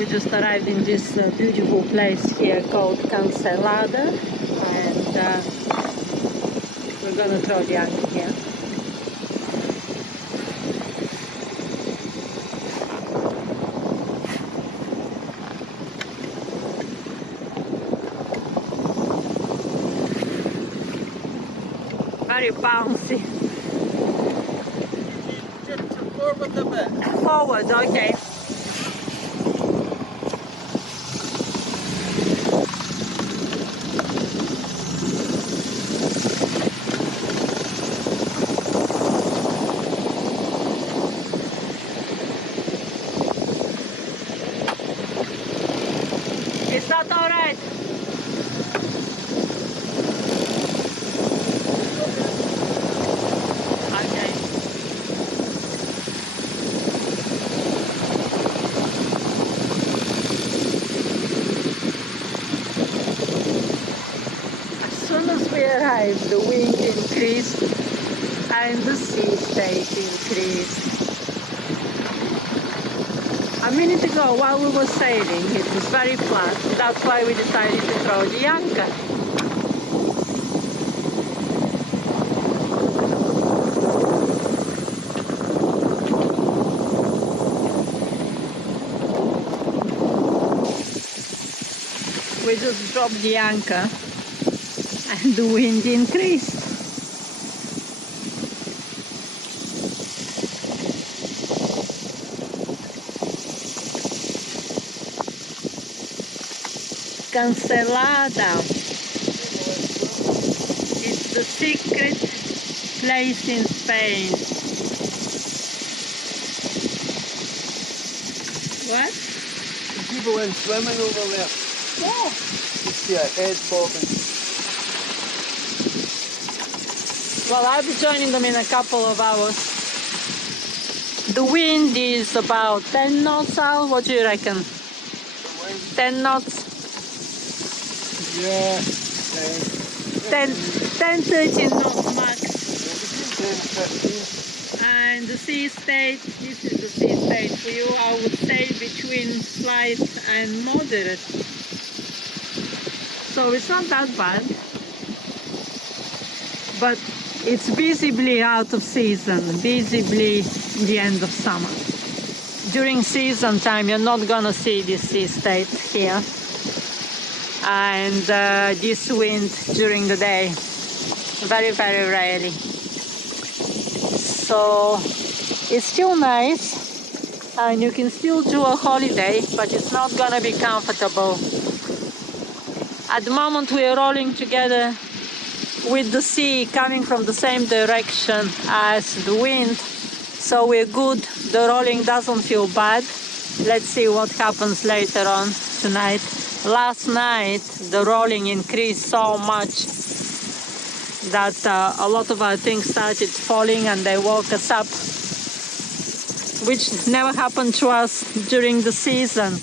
We just arrived in this beautiful place here called Cancelada, and we're gonna throw the anchor here. Very bouncy. Forward a bit. Forward, okay. Is that all right? Okay. As soon as we arrived, the wind increased and the sea state increased. A minute ago, while we were sailing, it was very flat. That's why we decided to throw the anchor. We just dropped the anchor and the wind increased. Cancelada. It's the secret place in Spain. What? People went swimming over there. Oh. You see a head bobbing. Well, I'll be joining them in a couple of hours. The wind is about 10 knots, Al. What do you reckon? 10 knots? Yeah. 13 knots max. 10, 15. And the sea state, this is the sea state for you, I would say between slight and moderate. So it's not that bad, but it's visibly out of season, visibly the end of summer. During season time, you're not gonna see this sea state here. And this wind during the day, very, very rarely. So it's still nice and you can still do a holiday, but it's not gonna be comfortable. At the moment we are rolling together with the sea coming from the same direction as the wind, so we're good. The rolling doesn't feel bad. Let's see what happens later on tonight. Last night the rolling increased so much that a lot of our things started falling and they woke us up, which never happened to us during the season.